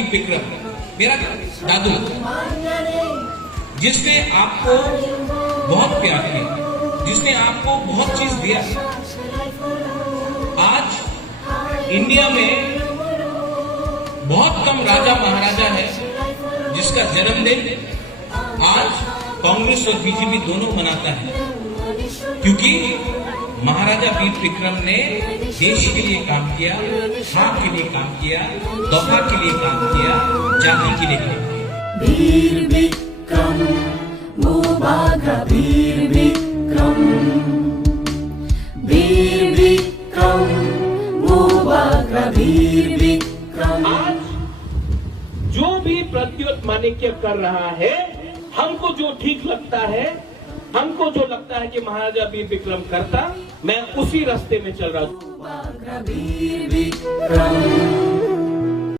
वीर विक्रम, मेरा दादू, जिसने आपको बहुत प्यार किया, जिसने आपको बहुत चीज दिया। आज इंडिया में बहुत कम राजा महाराजा है जिसका जन्मदिन आज कांग्रेस और बीजेपी दोनों मनाता है, क्योंकि महाराजा वीर विक्रम ने देश के लिए काम किया, खाक के लिए काम किया, दफा के लिए काम किया, जाति के लिए काम किया। वीर विक्रम भूभागा वीर विक्रम, वीर विक्रम भूभागा वीर विक्रम। आज जो भी प्रत्युत माणिक्य कर रहा है, हमको जो ठीक लगता है, हमको जो लगता है कि महाराजा वीर विक्रम करता, मैं उसी रास्ते में चल रहा हूँ। वीर विक्रम